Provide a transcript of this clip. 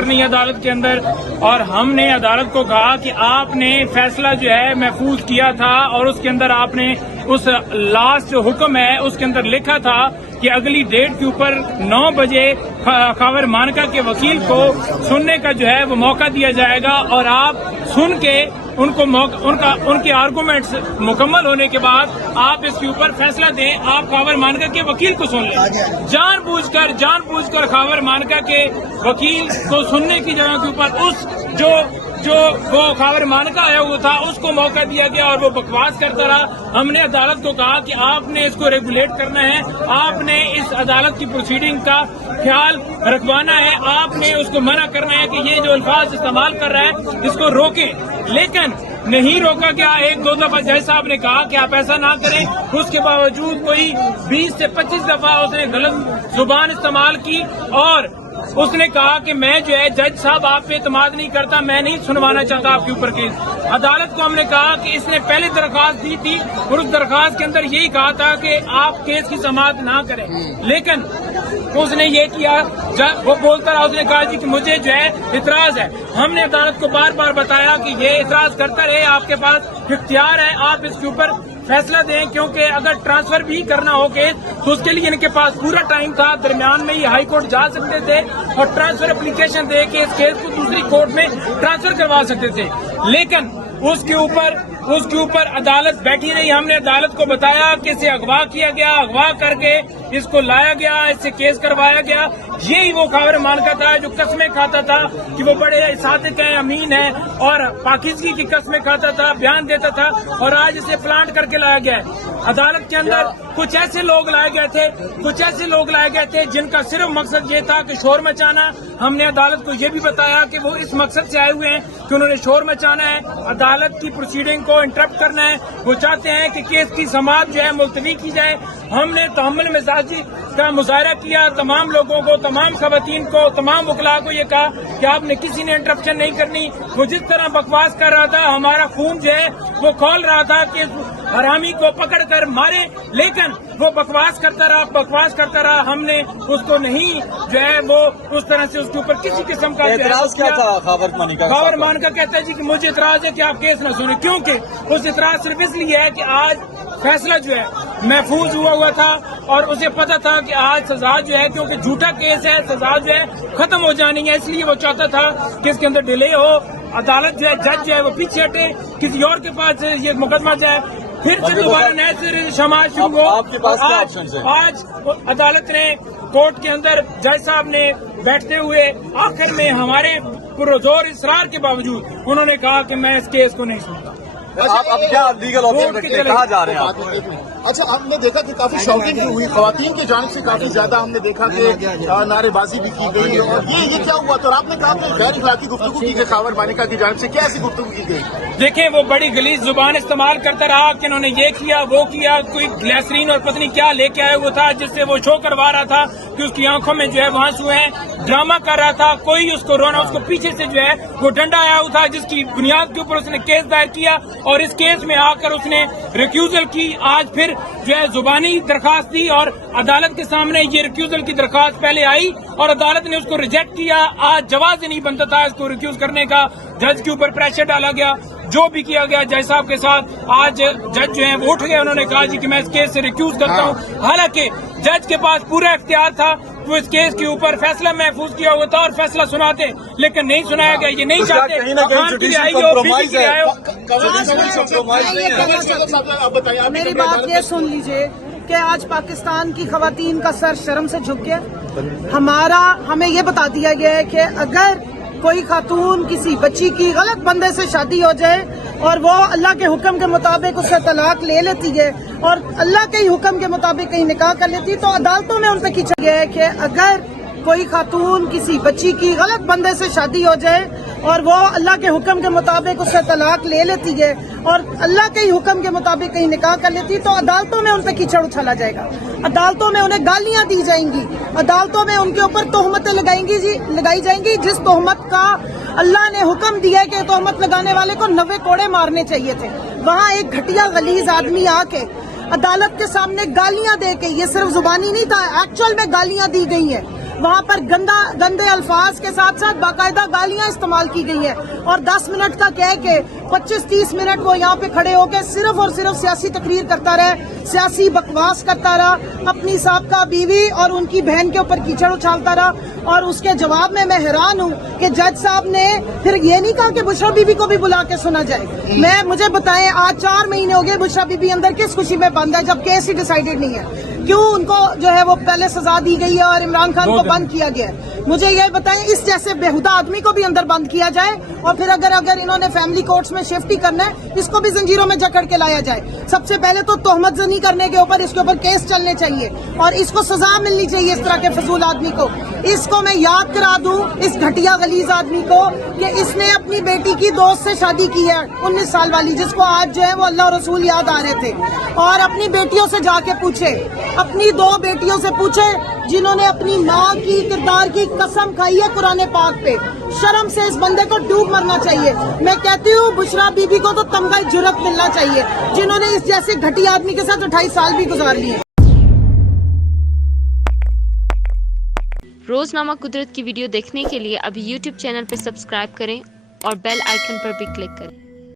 करनी अदालत के अंदर, और हमने अदालत को कहा कि आपने फैसला जो है महफूज किया था और उसके अंदर आपने उस लास्ट जो हुक्म है उसके अंदर लिखा था कि अगली डेट के ऊपर 9 बजे खावर मानका के वकील को सुनने का जो है वो मौका दिया जाएगा, और आप सुन के उनको उनके आर्गूमेंट्स मुकम्मल होने के बाद आप इसके ऊपर फैसला दें। आप खावर मानका के वकील को सुन लें। जानबूझकर खावर मानका के वकील को सुनने की जगह के ऊपर उस जो वो खावर मानका आया हुआ था उसको मौका दिया गया और वो बकवास करता रहा। हमने अदालत को कहा कि आपने इसको रेगुलेट करना है, आपने इस अदालत की प्रोसीडिंग का ख्याल रखवाना है, आपने उसको मना करना है कि ये जो अल्फाज इस्तेमाल कर रहा है इसको रोकें। लेकिन नहीं रोका गया। 1-2 दफा जज साहब ने कहा कि आप ऐसा ना करें, उसके बावजूद कोई 20 से 25 दफा उसने गलत जुबान इस्तेमाल की और उसने कहा कि मैं जो है जज साहब आप पे एतमाद नहीं करता, मैं नहीं सुनवाना चाहता आपके ऊपर केस। अदालत को हमने कहा कि इसने पहले दरख्वास्त दी थी और उस दरख्वास्त के अंदर यही कहा था कि आप केस की समाअत ना करें, लेकिन उसने ये किया। वो बोलता रहा, उसने कहा जी कि मुझे जो है इतराज है। हमने अदालत को बार बार बताया कि ये इतराज करता रहे, आपके पास इख्तियार है, आप इसके ऊपर फैसला दें, क्योंकि अगर ट्रांसफर भी करना हो केस तो उसके लिए इनके पास पूरा टाइम था। दरमियान में ही हाई कोर्ट जा सकते थे और ट्रांसफर एप्लीकेशन दे के इस केस को दूसरी कोर्ट में ट्रांसफर करवा सकते थे, लेकिन उसके ऊपर अदालत बैठी रही। हमने अदालत को बताया कि इसे अगवा किया गया, अगवा करके इसको लाया गया, इससे केस करवाया गया। यही वो खावर मानका था जो कस्में खाता था कि वो बड़े सादिक हैं, अमीन हैं और पाकिज़गी की कस्में खाता था, बयान देता था, और आज इसे प्लांट करके लाया गया है। अदालत के अंदर कुछ ऐसे लोग लाए गए थे जिनका सिर्फ मकसद ये था कि शोर मचाना। हमने अदालत को ये भी बताया कि वो इस मकसद से आए हुए हैं कि उन्होंने शोर मचाना है, अदालत की प्रोसीडिंग को इंटरप्ट करना है। वो चाहते हैं कि केस की समाअत जो है मुलतवी की जाए। हमने तहम्मुल मिजाजी का मुजाहरा किया, तमाम लोगों को, तमाम खवातीन को, तमाम वकला को ये कहा कि आपने किसी ने इंटरप्शन नहीं करनी। वो जिस तरह बकवास कर रहा था, हमारा खून जो है वो खोल रहा था कि हरामी को पकड़ कर मारे, लेकिन वो बकवास करता रहा। हमने उसको नहीं जो है वो उस तरह से उसके ऊपर किसी किस्म का एतराज क्या था। खावर मानका कहता है जी कि मुझे इतराज है कि आप केस न सुने, क्योंकि उस इतराज सिर्फ इसलिए है कि आज फैसला जो है महफूज हुआ था और उसे पता था कि आज सजा जो है, क्योंकि झूठा केस है, सजा जो है खत्म हो जानी है, इसलिए वो चाहता था कि इसके अंदर डिले हो, अदालत जो है, जज जो है वो पीछे हटे, किसी और के पास ये मुकदमा जाए, फिर से दोबारा नए सिरे से समाज शुरू हो। आपके पास क्या ऑप्शंस हैं? आज अदालत ने कोर्ट के अंदर जज साहब ने बैठते हुए आखिर में हमारे पुरजोर इसरार के बावजूद उन्होंने कहा कि मैं इस केस को नहीं सुनता। आप अब क्या लीगल ऑप्शन रखते हैं, कहाँ जा रहे हैं आप? अच्छा, हमने देखा कि काफी शॉकिंग हुई, खवातीन की जानिब से काफी ज्यादा हमने देखा कि नारेबाजी भी की गई, और ये क्या हुआ? तो आपने कहा कि गैर इखलाकी गुफ्तगू की गई खावर मानिका की जानिब से, क्या ऐसी गुफ्तगू की गई? देखें, वो बड़ी गलीज जुबान इस्तेमाल करता रहा कि उन्होंने ये किया वो किया, कोई ग्लिसरीन और पत्नी क्या लेके आया हुआ था जिससे वो शो करवा रहा था कि उसकी आंखों में जो है वहां आंसू हैं, ड्रामा कर रहा था, कोई उसको रोना, उसको पीछे से जो है वो डंडा आया हुआ था जिसकी बुनियाद के ऊपर उसने केस दायर किया और इस केस में आकर उसने रिक्यूजल की। आज फिर जो है जुबानी दरखास्त दी और अदालत के सामने ये रिक्यूजल की दरखास्त पहले आई और अदालत ने उसको रिजेक्ट किया। आज जवाब ही नहीं बनता था इसको रिक्यूज करने का, जज के ऊपर प्रेशर डाला गया, जो भी किया गया जज साहब के साथ। आज जज जो है वो उठ गए, उन्होंने कहा जी कि मैं इस केस से रिक्यूज करता हूँ, हालांकि जज के पास पूरा इख्तियार था, वो इस केस के ऊपर फैसला महफूज किया हुआ था और फैसला सुनाते, लेकिन नहीं सुनाया गया। ये नहीं चाहते मेरी बात ये सुन लीजिए कि आज पाकिस्तान की खवातीन का सर शर्म से झुक गया। हमें ये बता दिया गया है कि अगर कोई खातून किसी बच्ची की गलत बंदे से शादी हो जाए और वो अल्लाह के हुक्म के मुताबिक उससे तलाक ले लेती है और अल्लाह के ही हुक्म के मुताबिक कहीं निकाह कर लेती है, तो अदालतों में उन पे खींचा गया है कि अगर कोई खातून किसी बच्ची की गलत बंदे से शादी हो जाए और वो अल्लाह के हुक्म के मुताबिक उससे तलाक ले लेती है और अल्लाह के ही हुक्म के मुताबिक कहीं निकाह कर लेती है, तो अदालतों में उन पे कीचड़ उछाला जाएगा, अदालतों में उन्हें गालियां दी जाएंगी, अदालतों में उनके ऊपर तोहमतें लगाई जाएंगी जिस तोहमत का अल्लाह ने हुक्म दिया कि तोहमत लगाने वाले को 90 कोड़े मारने चाहिए थे। वहाँ एक घटिया गलीज आदमी आके अदालत के सामने गालियां दे के, ये सिर्फ जुबानी नहीं था, एक्चुअल में गालियां दी गई हैं। वहाँ पर गंदे अल्फाज के साथ साथ बाकायदा गालियां इस्तेमाल की गई हैं और 10 मिनट का कह के 25-30 मिनट वो यहाँ पे खड़े होकर सिर्फ और सिर्फ सियासी तकरीर करता रहे, सियासी बकवास करता रहा, अपनी साबका बीवी और उनकी बहन के ऊपर कीचड़ उछालता रहा। और उसके जवाब में मैं हैरान हूँ कि जज साहब ने फिर ये नहीं कहा कि बुशरा बीबी को भी बुला के सुना जाए। मुझे बताएं, आज 4 महीने हो गए बुशरा बीबी अंदर किस खुशी में बंद है जब केस ही डिसाइडेड नहीं है? क्यों उनको जो है वो पहले सजा दी गई है और इमरान खान को बंद किया गया है? मुझे ये बताएं, इस जैसे बेहुदा आदमी को भी अंदर बंद किया जाए और फिर अगर इन्होंने फैमिली कोर्ट्स में शिफ्ट ही करना है, इसको भी जंजीरों में जकड़ के लाया जाए। सबसे पहले तो तोहमत जनी करने के ऊपर इसके ऊपर केस चलने चाहिए और इसको सजा मिलनी चाहिए इस तरह के फजूल आदमी को। इसको मैं याद करा दूं, इस घटिया गलीज आदमी को, कि इसने अपनी बेटी की दोस्त से शादी की है 19 साल वाली, जिसको आज जो है वो अल्लाह और रसूल याद आ रहे थे। और अपनी बेटियों से जाके पूछे, अपनी 2 बेटियों से पूछे जिन्होंने अपनी माँ की किरदार की कसम खाई है कुरान पाक पे। शर्म से इस बंदे को डूब मरना चाहिए। मैं कहती हूँ बुशरा बीबी को तो तमगा जुर्रत मिलना चाहिए जिन्होंने इस जैसे घटिया आदमी के साथ 28 साल भी गुजार लिए। रोजनामा कुदरत की वीडियो देखने के लिए अभी YouTube चैनल पर सब्सक्राइब करें और बेल आइकन पर भी क्लिक करें।